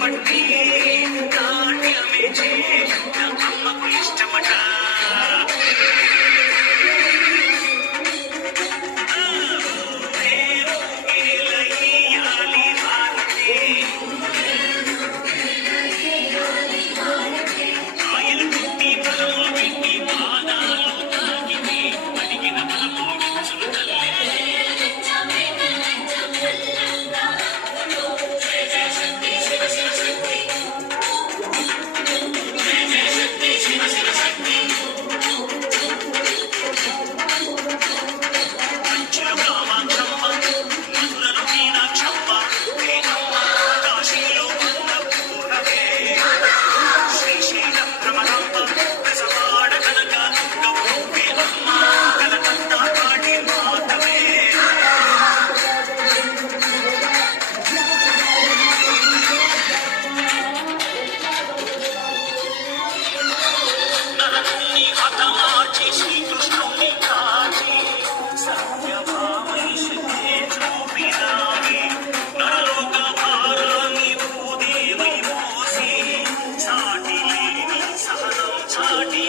பற்றி நாட்டியமே party.